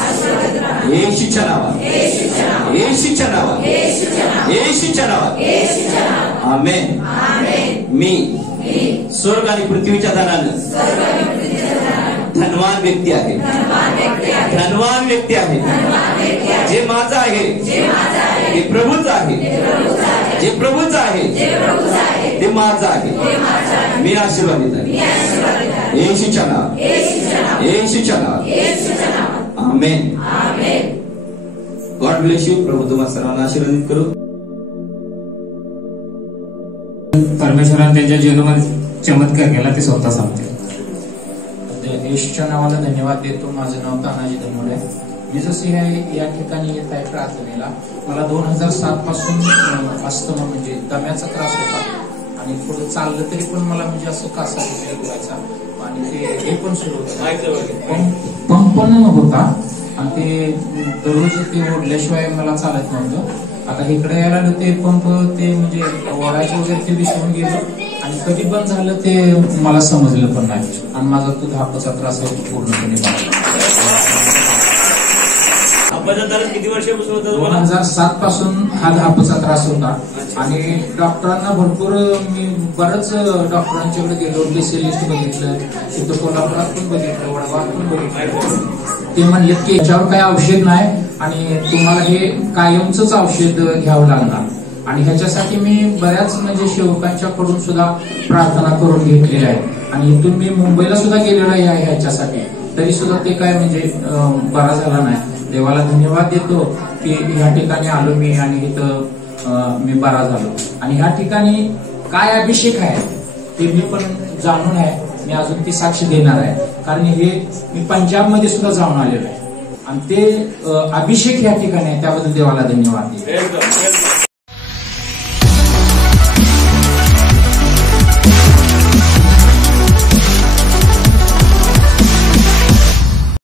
येशूच्या नावात, येशूच्या नावात, येशूच्या नावात आमेन. मी स्वर्ग आणि पृथ्वीच्या धनानं धनवान व्यक्ती आहे, धनवान व्यक्ती आहे. जे माझं आहे ते प्रभूच आहे, जे प्रभूच आहे ते माझं आहे. मी आशीर्वादित आहे. येशूच्या नावात, येशूच्या नावात आमेन. God bless you. प्रभू तुम्हाला सर्वांना आशीर्वादित करू. परमेश्वराने त्यांच्या जीवनामध्ये चमत्कार केला ते स्वतः सांगते. येशूच्या नावाला धन्यवाद देतो. माझं नाव तानाजी धनवडे. मी जसे या ठिकाणी येत आहे प्रार्थनेला, मला 2007 पासून अस्थमा म्हणजे दम्याचा त्रास होता, आणि थोडं चाललं तरी पण मला म्हणजे असं कासा व्हायचा, आणि ते हे पण सुरू होतं, पंप पण होता, आणि ते दररोज ते ओढल्याशिवाय मला चालत नव्हतं. आता इकडे यायला ते पंप ते म्हणजे ओढायचे वगैरे ते विसरून गेलो, आणि कधी बंद झालं ते मला समजलं पण नाही, आणि माझा तो धापाचा त्रास पूर्णपणे किती वर्षापासून होता? 2007 पासून हा धापाचा त्रास होता, आणि डॉक्टरांना भरपूर मी बरंच डॉक्टरांच्याकडे गेलो, स्पेशलिस्ट बघितलं, तिथं कोल्हापुरात पण बघितलं, वडगावात पण बघितलं. ते म्हणले की याच्यावर काही औषध नाही, आणि तुम्हाला हे कायमचंच औषध घ्यावं लागणार. आणि ह्याच्यासाठी मी बऱ्याच म्हणजे सेवकांच्याकडून सुद्धा प्रार्थना करून घेतलेल्या आहे, आणि इथून मी मुंबईला सुद्धा गेलेलो आहे ह्याच्यासाठी. तरी सुद्धा ते काय म्हणजे बरा झाला नाही. देवाला धन्यवाद देतो की ह्या ठिकाणी आलो मी आणि इथं मी बरा झालो. आणि ह्या ठिकाणी काय अभिषेक आहे ते मी पण जाणून आहे. मी अजून ती साक्ष देणार आहे, कारण हे मी पंजाबमध्ये सुद्धा जाऊन आलेलो आहे आणि ते अभिषेक या ठिकाणी आहे. त्याबद्दल देवाला धन्यवाद देतो.